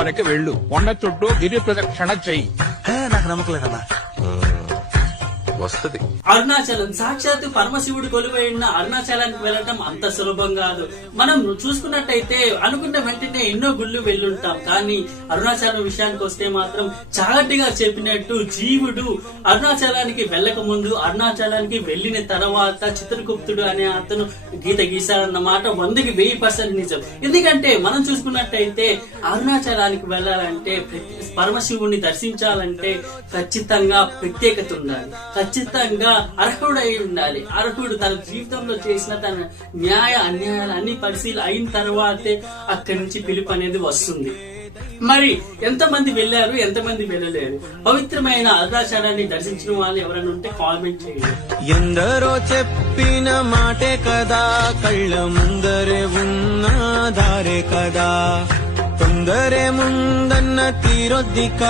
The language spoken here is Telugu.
మనకి వెళ్ళు, కొండ చుట్టూ గిరి ప్రదక్షిణ చెయ్యి. నాకు నమ్మకం లేదన్నా. వస్తది. అరుణాచలం సాక్షాత్తు పరమశివుడు కొలువైన అరుణాచలానికి వెళ్ళటం అంత సులభం కాదు. మనం చూసుకున్నట్టయితే అనుకున్న వెంటనే ఎన్నో గుళ్ళు వెళ్ళుంటాం, కానీ అరుణాచలం విషయానికి వస్తే మాత్రం చాగట్టిగా చెప్పినట్టు జీవుడు అరుణాచలానికి వెళ్ళక ముందు, అరుణాచలానికి వెళ్లిన తర్వాత చిత్రగుప్తుడు అనే అతను గీత గీశారన్నమాట 100% నిజం. ఎందుకంటే మనం చూసుకున్నట్టయితే అరుణాచలానికి వెళ్ళాలంటే, పరమశివుడిని దర్శించాలంటే ఖచ్చితంగా ప్రత్యేకత ఉండాలి, ఖచ్చితంగా అర్హుడై ఉండాలి. అర్హుడు తన జీవితంలో చేసిన తన న్యాయ అన్యాయాలు అన్ని పరిశీలి అయిన తర్వాతే అక్కడి నుంచి పిలుపు అనేది వస్తుంది. మరి ఎంతమంది వెళ్ళారు, ఎంతమంది వెళ్ళలేరు? పవిత్రమైన అరుణాచలాన్ని దర్శించిన వాళ్ళు ఎవరైనా ఉంటే కామెంట్ చేయండి. ఎందరో చెప్పిన మాటే కదా, కళ్ళ ముందరే ఉన్న దారే కదా, తొందరే ముందన్న తీరొద్దిక.